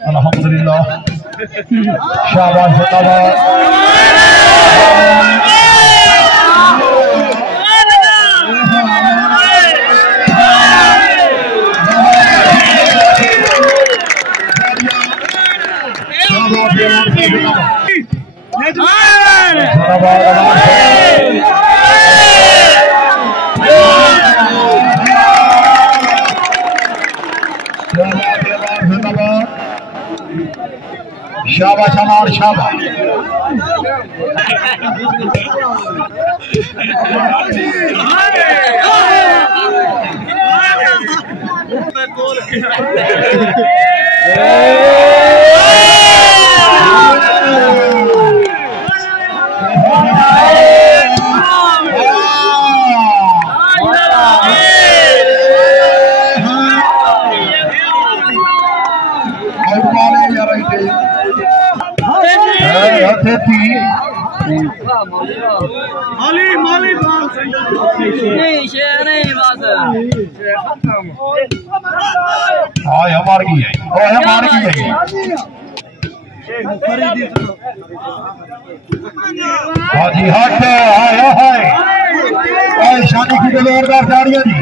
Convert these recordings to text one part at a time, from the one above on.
अल्हम्दुलिल्लाह शाबाश जिंदाबाद शाबाश अमार शाबाश हमार की है हमार की है हाजी हट हाय शादी की जोरदार तालियां जी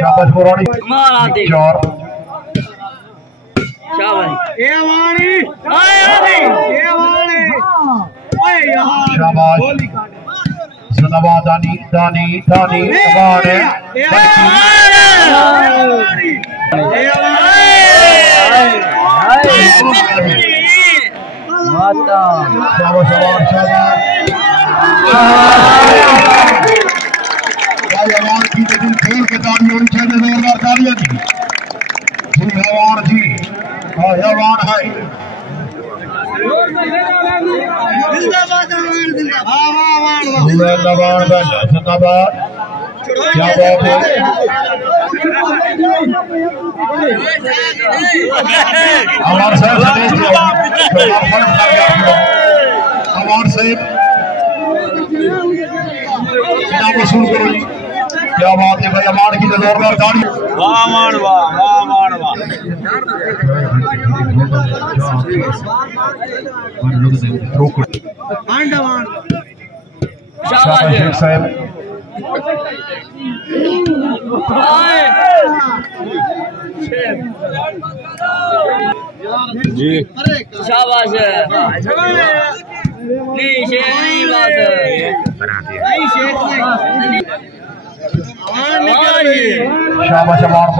शाबाश पुरानी चार शाबाश जिंदाबाद दानी दानी दानी की दिल खेल के तालियों जोरदार तालियां दी जी हवान जी हवान है जिंदाबाद जिंदाबाद क्या बात है हमारे साहब हमारे साहब वसूल करो जी क्या बात है भाई अमान की जोरदार ताली वाह अमान वाह वाह अमान वाह शाबाश शेख साहब जी शाबाश नहीं शेख नहीं बात नहीं शेख नहीं शाबाश अमान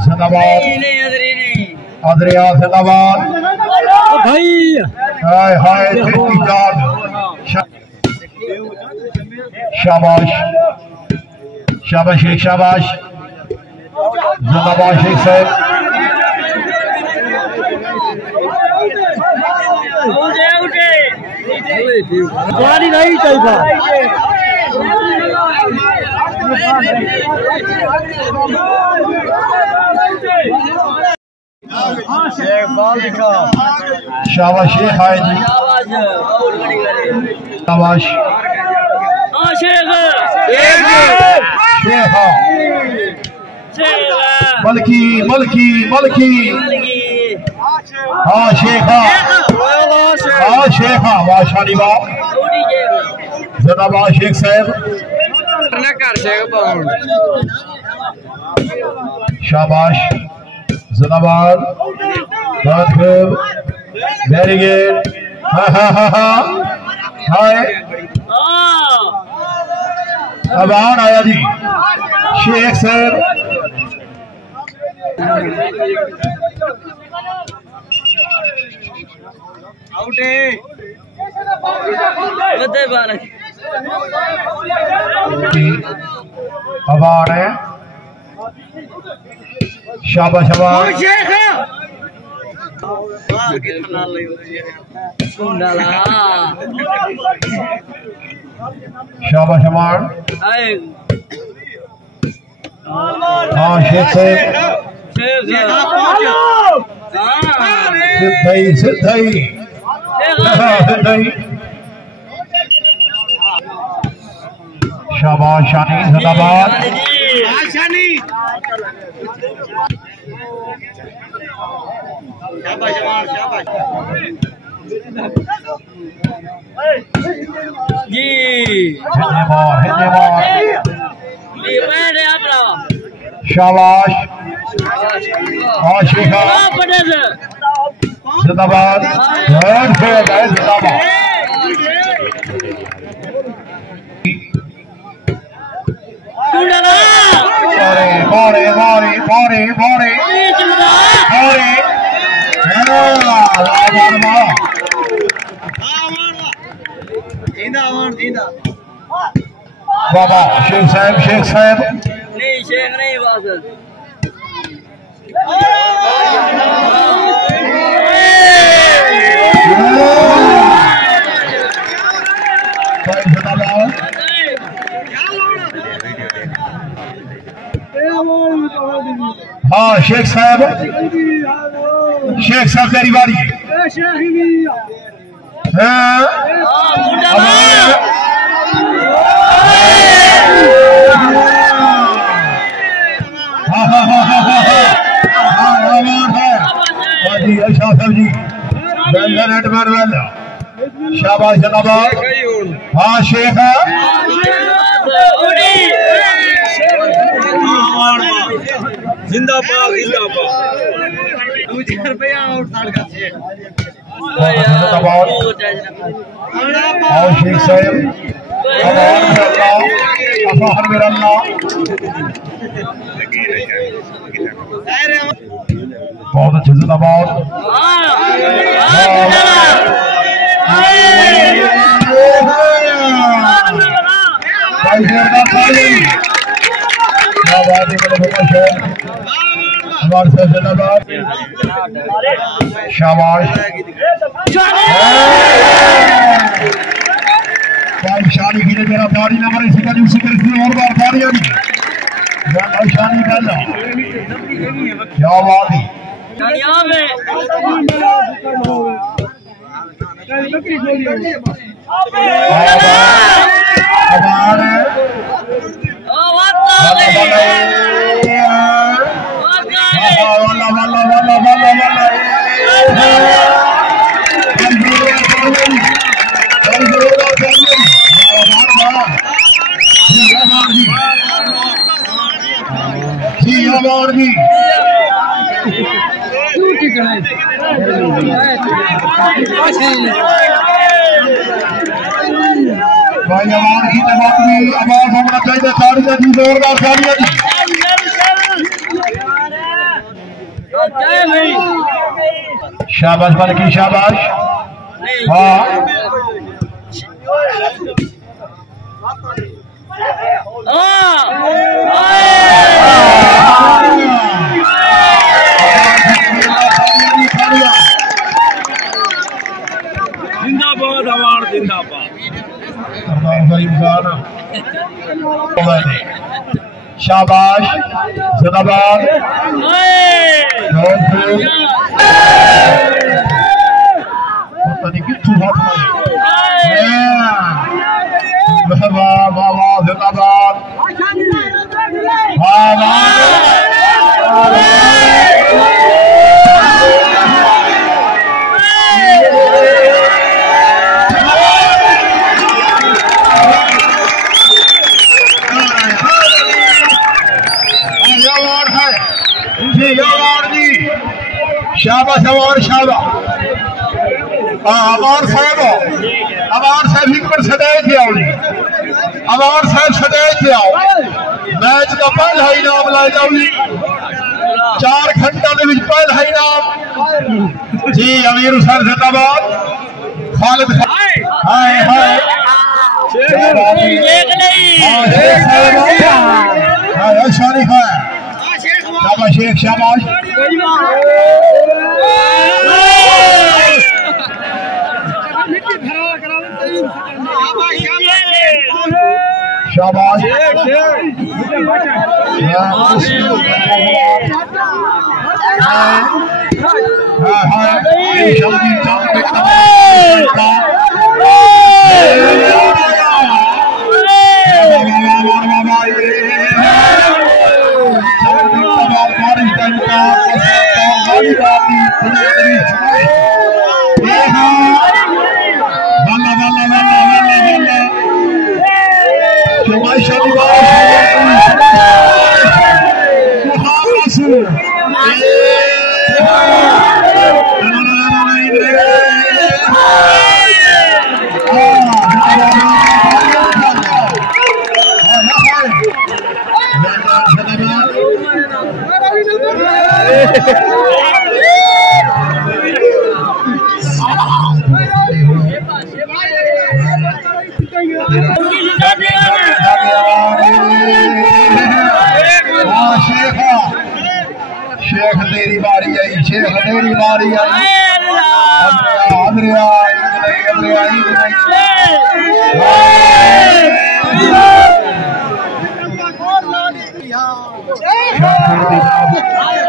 जिंदाबाद अदरिया जिंदाबाद भाई हाय हाय शाबाश शाबाश शेख शाबाश जिंदाबाद शेख साहब पानी नहीं चलता शाबाश शेख है जी शाबाश मलकी मलकी मलकी हाँ शेख हाँ शेख वाह शानीबा जिंदाबाद शेख साहब शाबाश जिंदाबाद बहुत खूब वेरी गुड हाँ हाँ हाँ हाँ हाय अब आन आया जी शेख सर आउट है बदे बालक अब आ रहे हैं शाबाश शाबाश शाबाश अमान हाँ शेख साहब सिद्धई शाबाश शानी जिंदाबाद शाबाश आशिका जिंदाबाद जिंदाबाद Bore Baba Sheikh Sahib नहीं शेख नहीं बस हाँ शेख साहब तेरी बारी शाह साहब जी शाबाश जिंदाबाद हाँ शेख जिंदाबाद आओ शेख साहब बहुत अच्छे जिंदाबाद हमारे साथ जिंदाबाद शाबाश शानी की मेरा पारी नंबर इसी का उसी कर और बार पारी आ गई शानी पहला क्या बात है भाई अमान की जमात भी आवाज होना चाहिए तालियां दी जोरदार तालियां दी शाबाश बल की शाबाश हाँ जिंदाबाद अवार्ड जिंदाबाद शाबाश जिंदाबाद जिंदाबाद शाबाश अवार्ड शाबाश अवार्ड साहब एक बार सदैव थे आओ अवार्ड साहब सदैव थे आओ मैच का पहला इनाम लाए जाओ 4 घंटा के पहला इनाम जी अमीर हुसैन जिंदाबाद खालिद हाय हाय शानी खान शाबाश शेख शाबाश शाबाश शेख तेरी बारी आई, शेख तेरी बारी आई।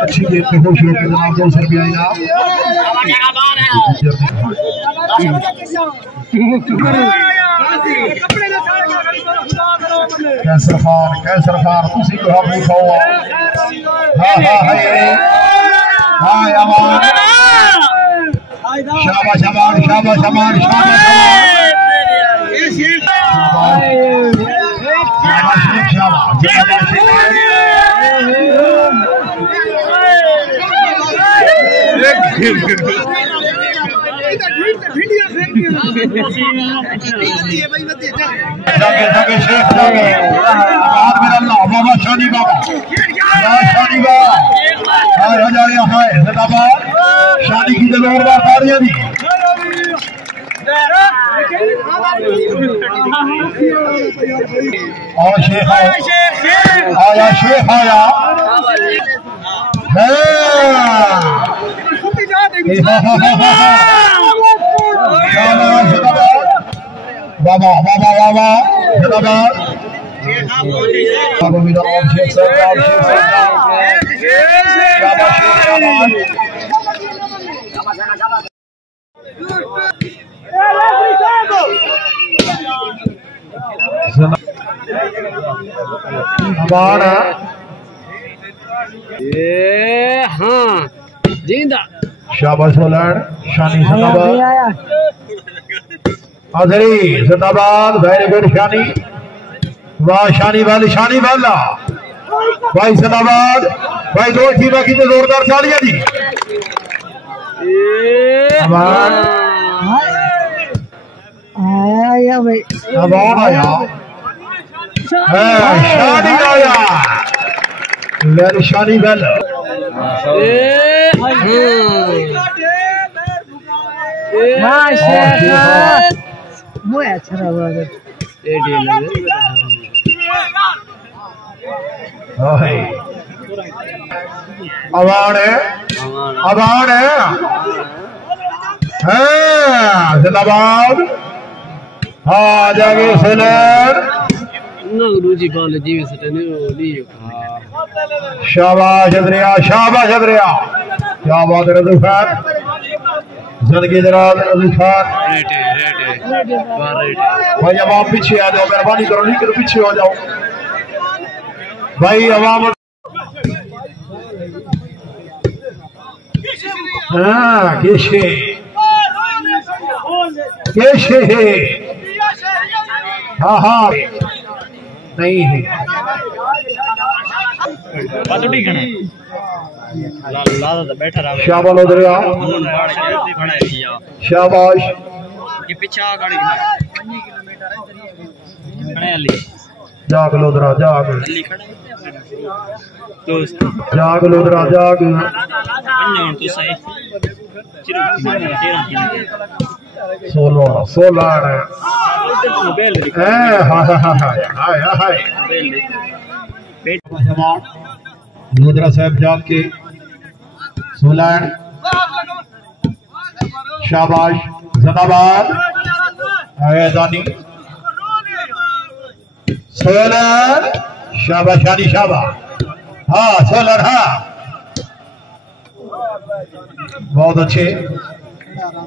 अच्छी गेम में खुश होकर जनाब 200 रुपया इनाम। कैसर खान तुसी को हम नहीं खाओ। हाँ अमान शाबाश अमान शाबाश अमान शाबाश बाबा शानी बाबा शादी की जोरदार तालियां दी। और शेख आया, शेख आया बाबा बाबा बाबा जिंदाबाद। हाँ जिंदा शाबाश बोलन शानी जिंदाबाद। अजरी जिंदाबाद। वेरी गुड शानी। वाह शानी वाला भाई जिंदाबाद भाई। दो टीम की तो जोरदार तालियां दी। आया भाई आया शानी आया। वेरी शानी वेल अबान है जिंदाबाद। हाँ जागे सेलर शाबाश अदरिया शाबाश अदरिया। क्या बात है रजू खान जिंदगी दराज रजू खान। भाई अब आप पीछे आ जाओ, मेहरबानी करो, नहीं करो पीछे हो जाओ भाई। अवाम हाँ केशे हाँ नहीं है शाबाश दरिया शाबाश। जाग लोधरा जाग जाग लोधरा जाग। 16 लोधरा साहब जाग के 16 शाबाश जिंदाबाद। दानी 16 शाबाश शानी शाबाश। हाँ 16 हाँ बहुत अच्छे।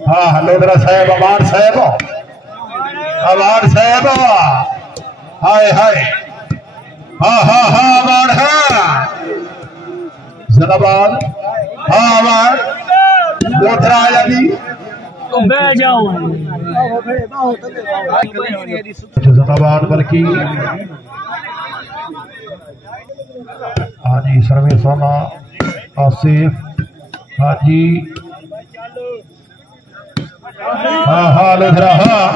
हाँ लोधरा साहब, अवार्ड साहब, अवार्ड साहब, हाय हाय, हाँ हाँ हाँ अवार्ड है जिंदाबाद। हाँ अवार्ड लोधरा आया जी, जिंदाबाद बल्कि। हाँ जी सर्वे सोना, आसिफ, हाँ जी, हाँ हाँ लोधरा, हाँ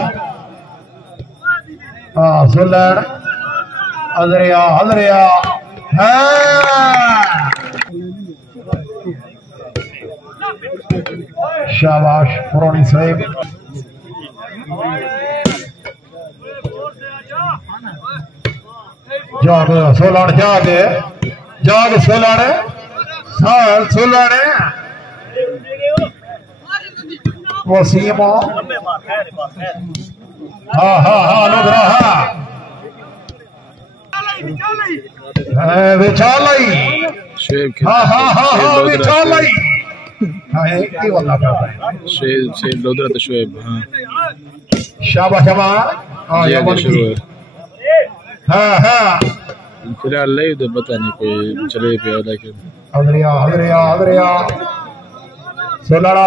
हाँ सुलन, अजरिया अजरिया, शाबाश पुरानी साहिब। जाग सोलान, जाग जाग सोलान, साल सोलान वसीम, हाँ हाँ हाँ लोधरा, हाँ विचालाई, हाँ हाँ हाँ हाँ विचालाई, हाँ एक ही वाला करता है शेब लोधरा तो शुएब। हाँ शाबाश जमाल, हाँ यमन की, हाँ हाँ फिलहाल लाइव तो पता नहीं कोई चले पे, लेकिन अदरिया अदरिया अदरिया सोलारा,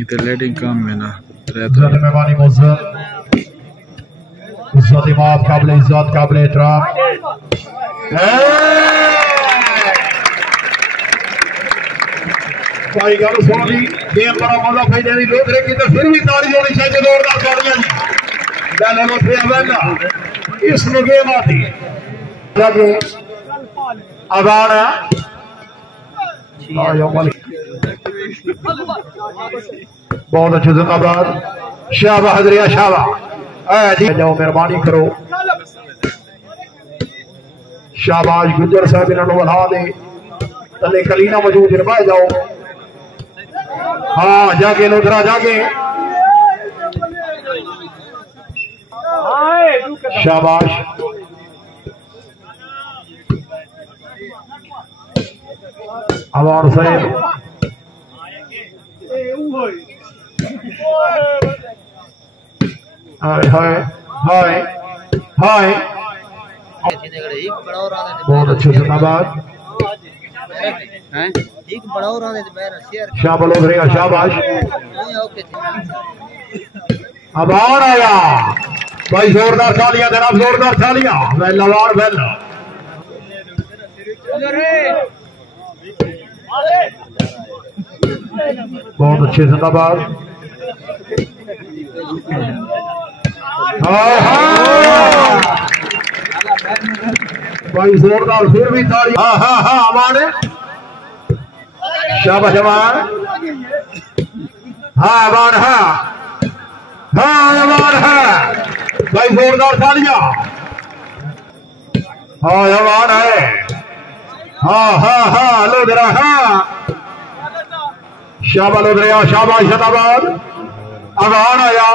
तो लेटिंग कम है ना इज्जत मेहमानी मुझसे, इज्जत इमाम काबिल इज्जत काबिल एहतराम। भाई गल सुन ली, गेम बड़ा मजा पाई जानी लोधरे की, तो फिर भी ताली होनी चाहिए जोरदार तालियां जी। पहले लोधरे आवेगा इसमें गेम आती लगे अवार्ड बहुत अच्छे जिंदाबाद। शाबा हजरिया शाबा, जी जाओ मेहरबानी करो। शाबाश गुजर साहब इन्होंने बढ़ा दे, तले कलीना मौजूद निर्भा जाओ। हाँ जाके लोधरा जाके, शाबाश अवार्ड साहब, हाय हाय हाय हाय बहुत अच्छे जिंदाबाद। शाबाश लोधरा शाबाश, अवार्ड आया भाई, जोरदार तालियां देना, जोरदार तालियां। वेल अवार्ड वेल, बहुत अच्छे जिंदाबाद। भाई जोरदार फिर भी ताली, हाँ हाँ हाँ अवार्ड, शाबाश अवार्ड, हाँ अवार्ड, हाँ हाँ अवार्ड है भाई, जोरदार तालियां। हाँ अवार्ड है, हाँ हाँ हाँ लोधरा, हाँ शाबाश लोधरा शाबाश जिंदाबाद। अवार्ड आया,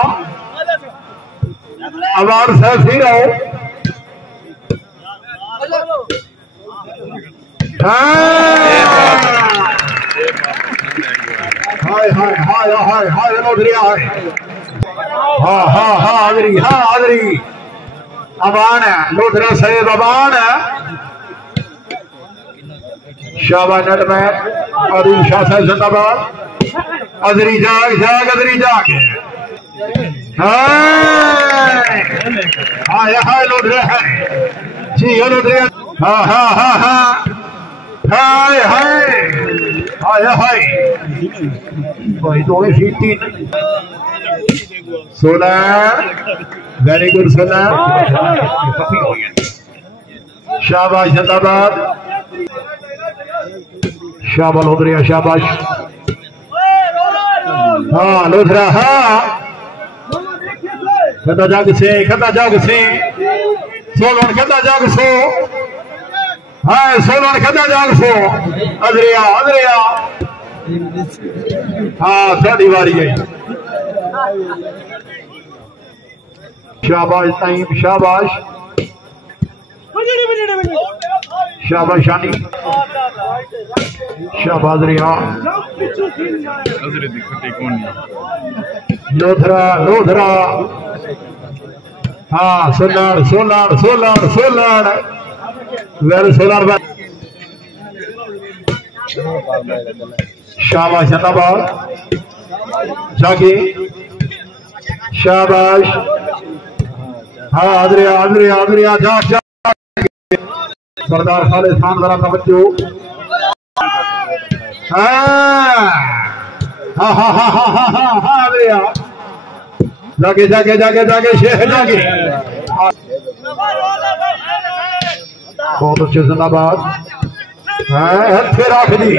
अवार्ड साहब फिर आओ। हाय हाय हाय हाय हाय लोधरिया, हाय हाँ हाँ हाँ आदरी, हाँ आदरी अवान है लोधरा साहेब, अवान है। शाबाश नटमैन अदील शाह साहब जिंदाबाद। अदरी जाग जाग, अदरी जाग, हाय हाय लोधरा है जी, लोधरा, हाँ हाँ हाँ हाँ हाय हाय हाय हाय भाई, दो ही तीन 16 वेरी गुड 16। शाबाश जिंदाबाद, शाबाश लोधरिया शाबाश। हाँ लोधरा, हाँ खता जाग से, खता जाग से, सोलन खता जाग सो, हाँ सोलन खता जाग सो। अदरिया अदरिया, हाँ थोड़ी बारी है। शाबाश ताइम शाबाश, शाबाशानी शाबाज रिया लोधरा लोधरा हाँ solar solar solar solar well solar शाबाश जनाबाद जागे शाबाश हाँ आदरिया आदरिया आदरिया जा जा सरदार खालिद खान जरा तवज्जो हाँ हाँ हाँ हाँ हाँ हाँ हाँ आदरिया जागे जागे जागे जागे शेख जागे बहुत अच्छे जनाबाद हथे रख दी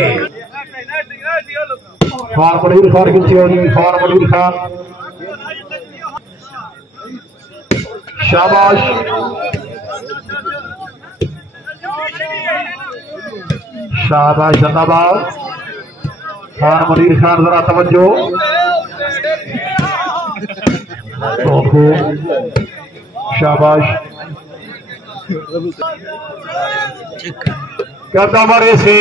खान मनीर खान की चोरी खान मनीर खान शाबाश शाबाश जनाबाद खान मनीर खान जरा तवज्जो शाबाश खाता मरे से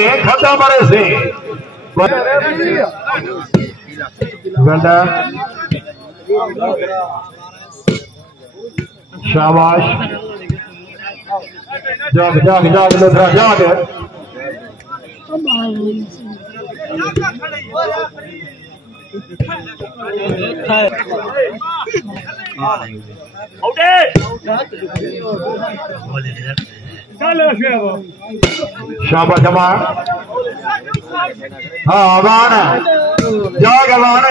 शाबाश जाग जाग जाग लोधरा जाग शाबाश जमान हाँ अमान जाग अमान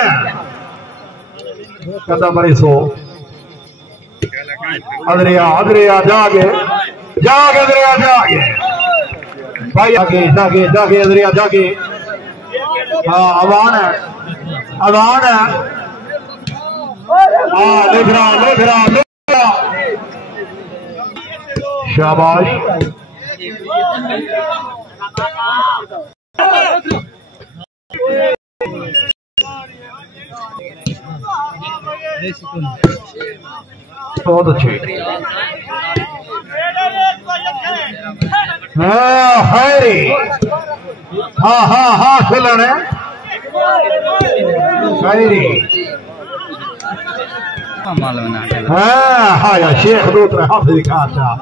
कदम सो अदरिया अदरिया जागे जाग अदरिया जागे भाई जागे जागे जागे अदरिया जागे हाँ अमान अमान हाँ लेखरा लेखरा लेखरा शाबाश बहुत अच्छे हाँ हाँ हाँ खेलन है हाँ हाँ या शेख दूसरे हाफिज खान साहब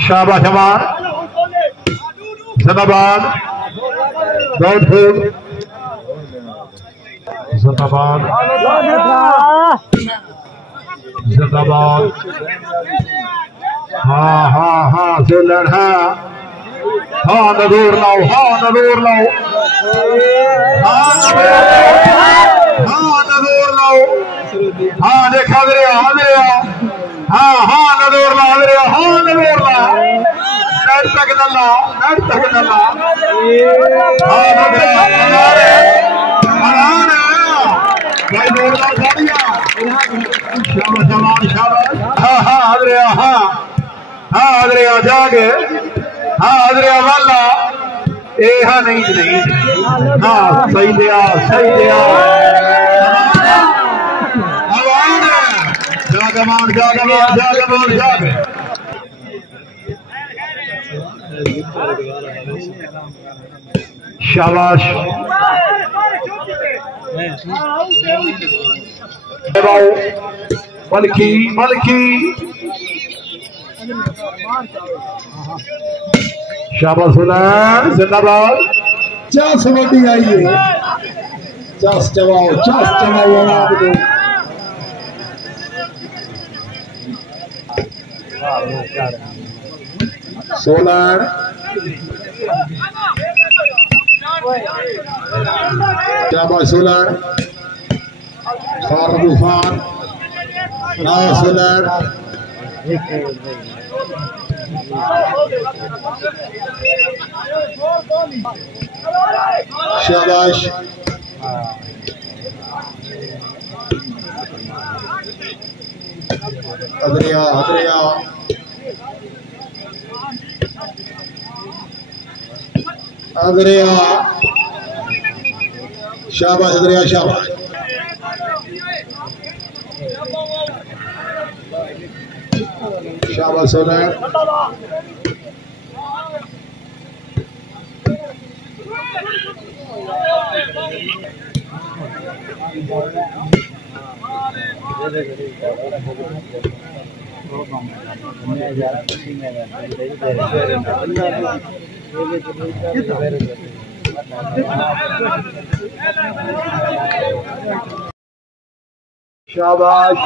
शाबाश जमान जनाबाद दौलपुर जनाबाद जनाबाद हाँ हाँ हाँ सोलन हाँ हाँ नजूर लाओ हाँ नजूर लाओ हाँ नजूर लाओ हाँ देखा दरिया हाँ हाँ नजूर ला दरिया हाँ नजूर ला नट तक नल्ला हाँ भाई नूर ला गाड़िया शाबाश जमान शाबाश हाँ हाँ दरिया हाँ हाँ दरिया जागे हाँ दरिया वाला ए हाँ नहीं हाँ सही दिया जागमान जागमान जागमान जाग शाबाश मलकी मलकी शाबाश हुनैन जिंदाबाद चास बड़ी आई है चास चवाओ सोलर शाबाश सोलर खान तूफान सोलर शाबाश अदरिया अदरिया शाबाश दरिया शाबाश शाबाश होना शाबाश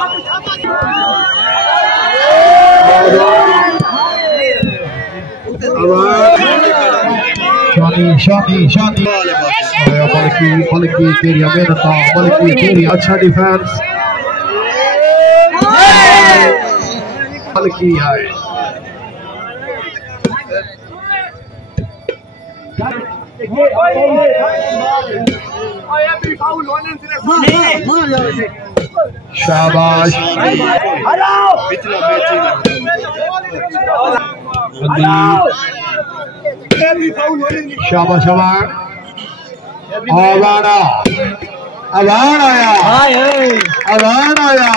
शानी शानी बल्कि तेरी मेहनत बल्कि तेरी अच्छा डिफेंस बल्कि है शाबाश शाबाश अवान आया अवान आया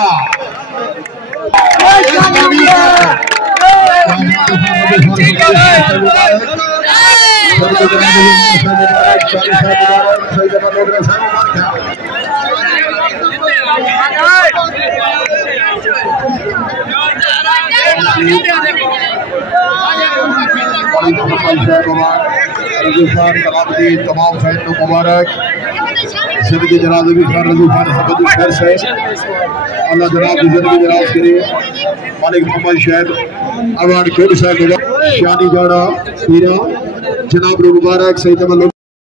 तमाम फैन को मुबारक जिंदगी जनाज़े भी खान रजू खान खैर से अल्लाह जनाब की जिंदगी दराज करे मालिक मोहम्मद शहद अवान खुद साहब शानी जाना हीरा जनाब मुबारक सही